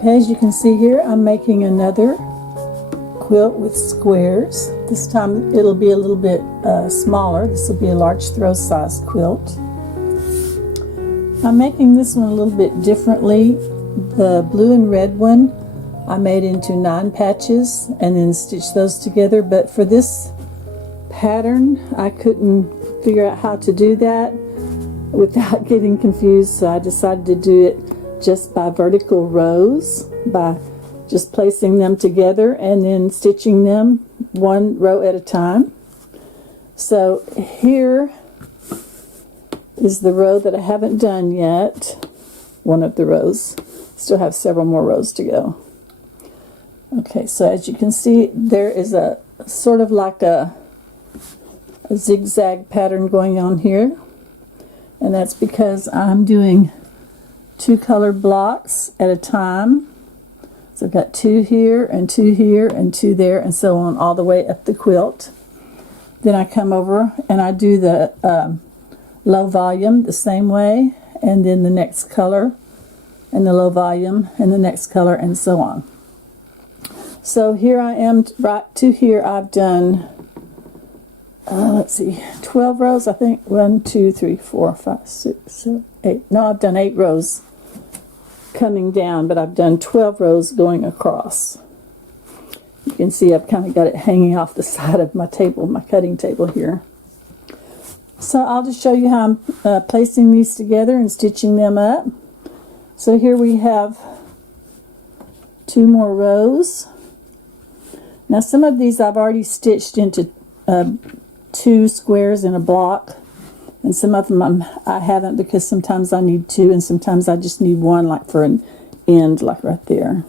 Okay, as you can see here, I'm making another quilt with squares. This time it'll be a little bit smaller. This will be a large throw size quilt. I'm making this one a little bit differently. The blue and red one I made into 9 patches and then stitched those together, but for this pattern I couldn't figure out how to do that without getting confused, so I decided to do it just by vertical rows, by just placing them together and then stitching them one row at a time. So here is the row that I haven't done yet, one of the rows. Still have several more rows to go. Okay, so as you can see, there is a sort of like a zigzag pattern going on here, and that's because I'm doing 2 color blocks at a time. So I've got 2 here and 2 here and 2 there and so on all the way up the quilt. Then I come over and I do the low volume the same way, and then the next color and the low volume and the next color and so on. So here I am, right to here I've done let's see, 12 rows I think. 1, 2, 3, 4, 5, 6, 7, 8. No, I've done 8 rows coming down, but I've done 12 rows going across. You can see I've kind of got it hanging off the side of my table, my cutting table here. So I'll just show you how I'm placing these together and stitching them up. So here we have 2 more rows. Now some of these I've already stitched into 2 squares in a block, and some of them I haven't, because sometimes I need 2 and sometimes I just need 1, like for an end, like right there.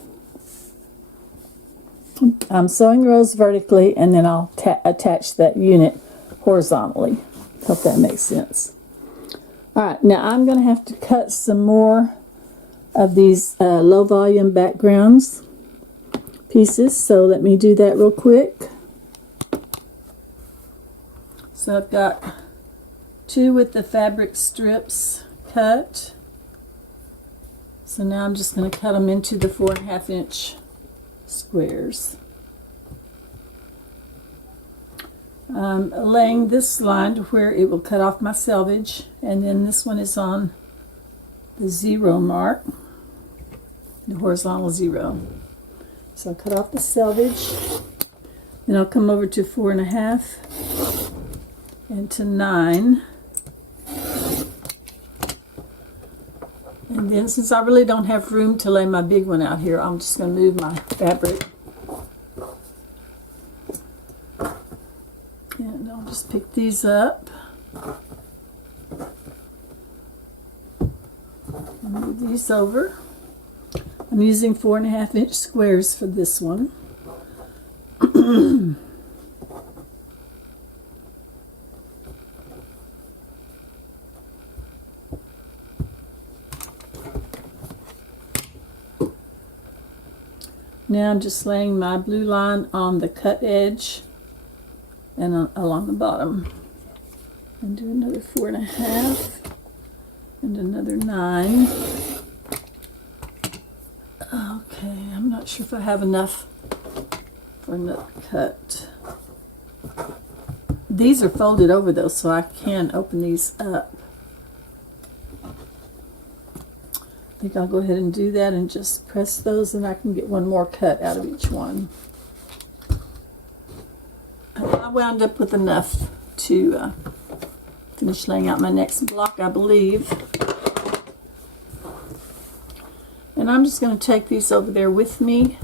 I'm sewing rows vertically and then I'll attach that unit horizontally. Hope that makes sense. Alright, now I'm going to have to cut some more of these low volume backgrounds pieces, so let me do that real quick. So I've got 2 with the fabric strips cut. So now I'm just going to cut them into the 4.5 inch squares. I'm laying this line to where it will cut off my selvage, and then this one is on the 0 mark, the horizontal 0. So I'll cut off the selvage, then I'll come over to 4.5 and to 9. And then since I really don't have room to lay my big one out here, I'm just going to move my fabric. And I'll just pick these up. Move these over. I'm using 4.5 inch squares for this one. Now I'm just laying my blue line on the cut edge and along the bottom. And do another 4.5 and another 9. Okay, I'm not sure if I have enough for another cut. These are folded over though, so I can open these up. I think I'll go ahead and do that and just press those, and I can get one more cut out of each one. I wound up with enough to finish laying out my next block, I believe. And I'm just going to take these over there with me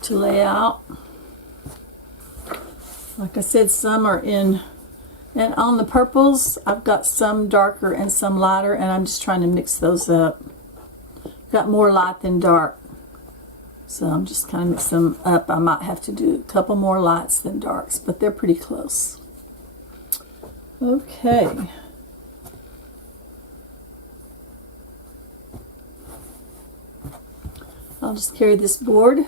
to lay out. Like I said, some are in, and on the purples, I've got some darker and some lighter, and I'm just trying to mix those up. Got more light than dark, so I'm just kind of mixing them up. I might have to do a couple more lights than darks, but they're pretty close. Okay. I'll just carry this board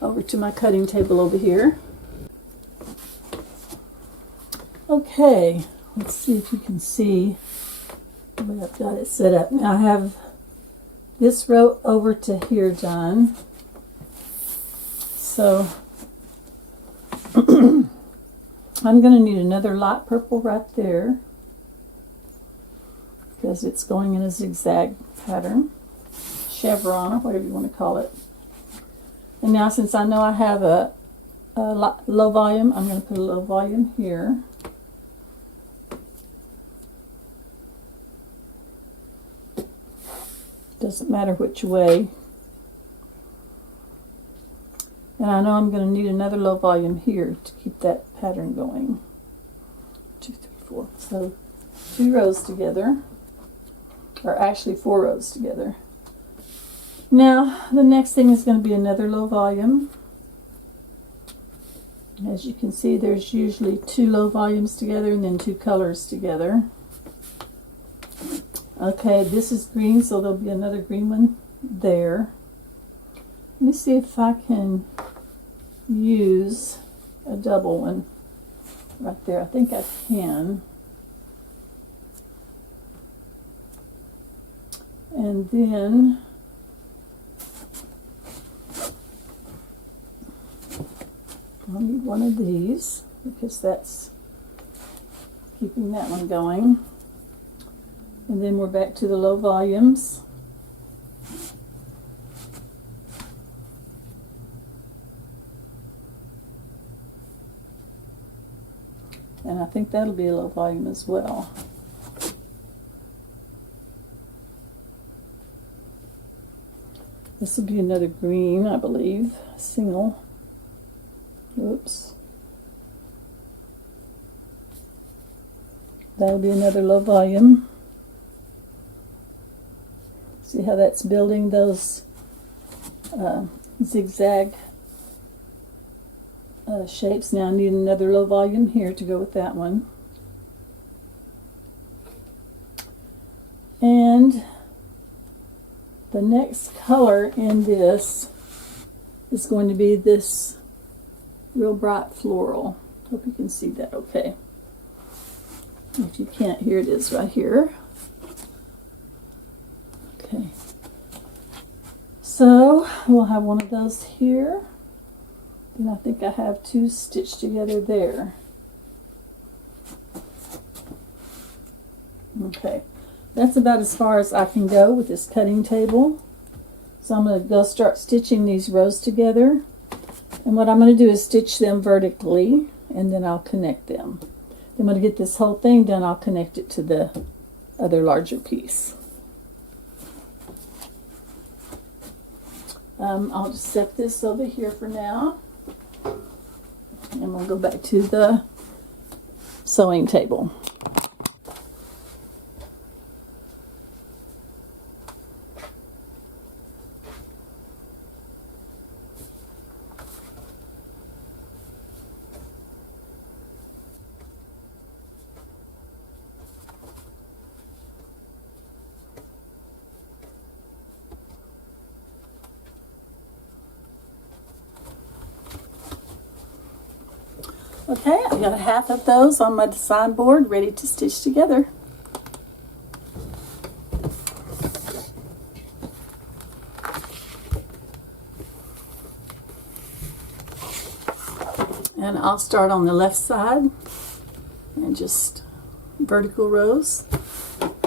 over to my cutting table over here. Okay, let's see if you can see the way I've got it set up. Now I have this row over to here done. So I'm going to need another light purple right there because it's going in a zigzag pattern, chevron, or whatever you want to call it. And now since I know I have a low volume, I'm going to put a low volume here. Doesn't matter which way. And I know I'm going to need another low volume here to keep that pattern going. 2, 3, 4. So 2 rows together, or actually 4 rows together. Now the next thing is going to be another low volume. As you can see, there's usually 2 low volumes together and then 2 colors together. Okay, this is green, so there'll be another green one there. Let me see if I can use a double one right there. I think I can. And then I'll need one of these because that's keeping that one going. And then we're back to the low volumes. And I think that'll be a low volume as well. This will be another green, I believe, single. Oops. That'll be another low volume. See how that's building those zigzag shapes. Now I need another low volume here to go with that one. And the next color in this is going to be this real bright floral. Hope you can see that okay. If you can't, here it is right here. Okay. So we'll have one of those here. And I think I have 2 stitched together there. Okay. That's about as far as I can go with this cutting table. So I'm going to go start stitching these rows together. And what I'm going to do is stitch them vertically, and then I'll connect them. Then when I get this whole thing done, I'll connect it to the other larger piece. I'll just set this over here for now. And we'll go back to the sewing table. Okay, I've got a half of those on my design board ready to stitch together. And I'll start on the left side and just vertical rows,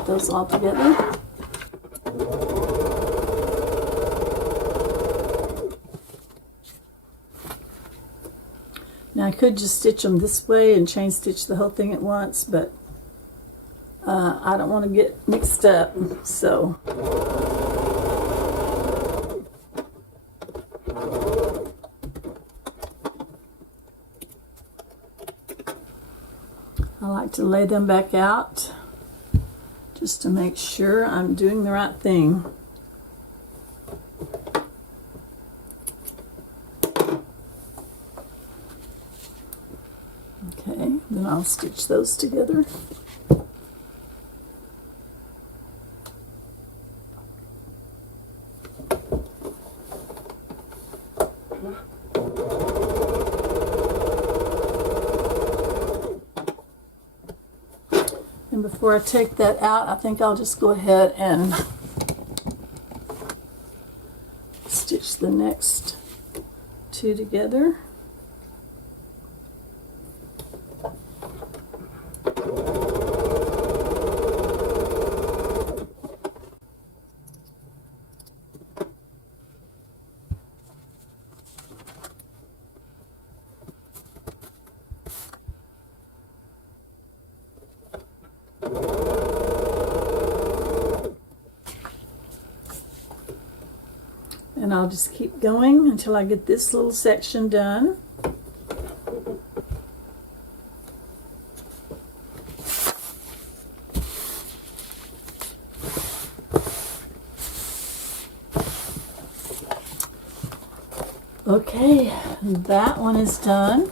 those all together. Now I could just stitch them this way and chain stitch the whole thing at once, but I don't want to get mixed up, so I like to lay them back out just to make sure I'm doing the right thing. Okay, then I'll stitch those together. And before I take that out, I think I'll just go ahead and the next two together. And I'll just keep going until I get this little section done. Okay, that one is done.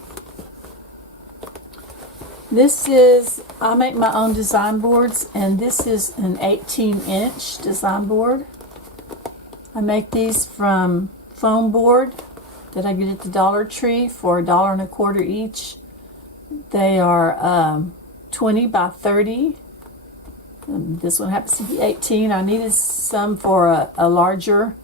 This is, I make my own design boards, and this is an 18-inch design board. I make these from foam board that I get at the Dollar Tree for $1.25 each. They are 20 by 30. This one happens to be 18. I needed some for a larger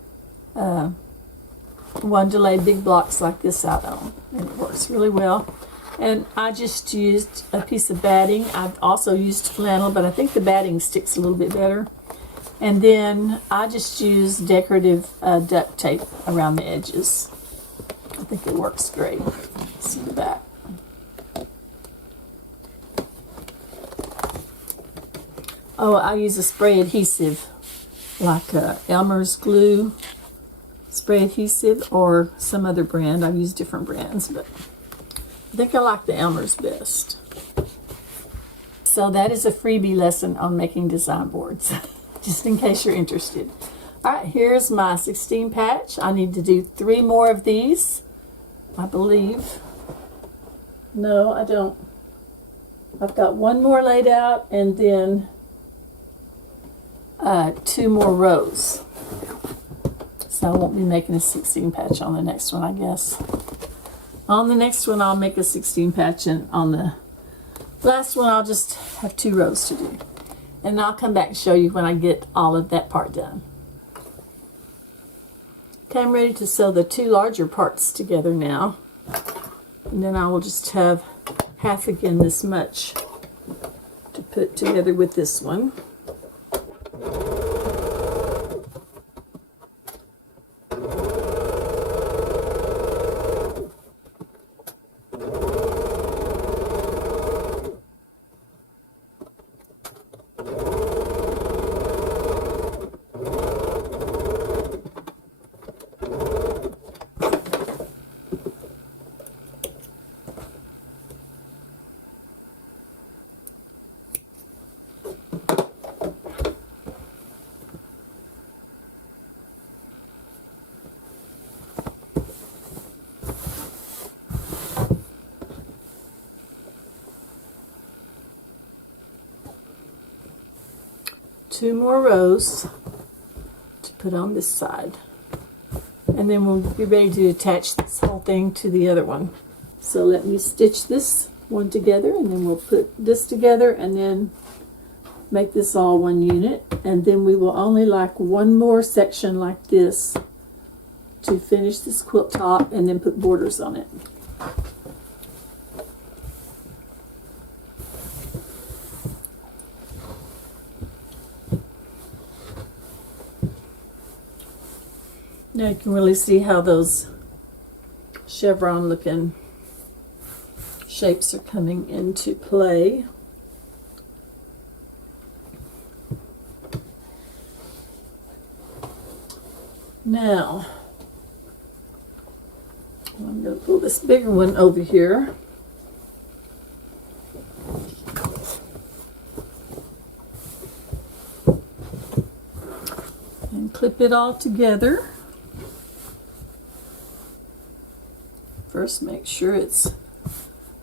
one to lay big blocks like this out on, and it works really well. And I just used a piece of batting. I've also used flannel, but I think the batting sticks a little bit better. And then I just use decorative duct tape around the edges. I think it works great. See the back. Oh, I use a spray adhesive, like Elmer's glue spray adhesive, or some other brand. I've used different brands, but I think I like the Elmer's best. So that is a freebie lesson on making design boards, just in case you're interested. All right, here's my 16 patch. I need to do 3 more of these, I believe. No, I don't. I've got 1 more laid out, and then 2 more rows. So I won't be making a 16 patch on the next one, I guess. On the next one, I'll make a 16 patch, and on the last one, I'll just have 2 rows to do. And I'll come back and show you when I get all of that part done. Okay, I'm ready to sew the 2 larger parts together now. And then I will just have half again this much to put together with this one. Two more rows to put on this side, and then we'll be ready to attach this whole thing to the other one. So let me stitch this one together, and then we'll put this together, and then make this all one unit. And then we will only like 1 more section like this to finish this quilt top, and then put borders on it. Now you can really see how those chevron looking shapes are coming into play. Now, I'm going to pull this bigger one over here. And clip it all together. First, make sure it's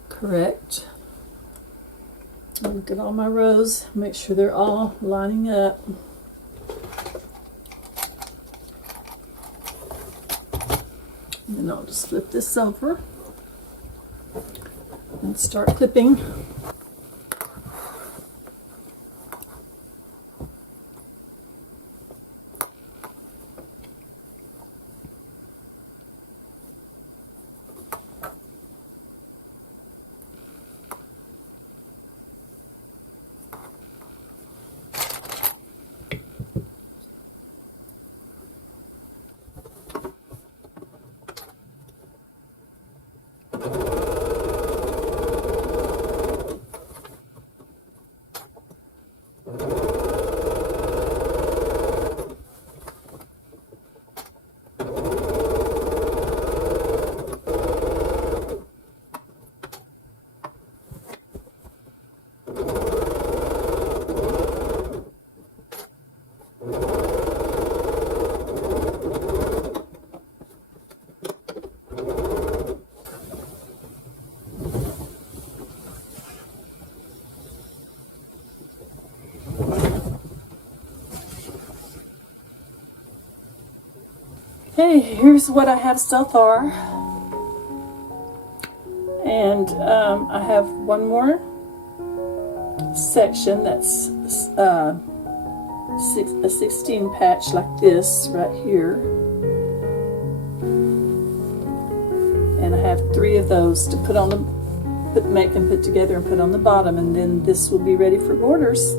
correct. Look at all my rows, make sure they're all lining up. And then I'll just flip this over and start clipping. Okay, here's what I have so far. And I have one more section that's a 16 patch like this right here. And I have 3 of those to put on the make and put together and put on the bottom, and then this will be ready for borders.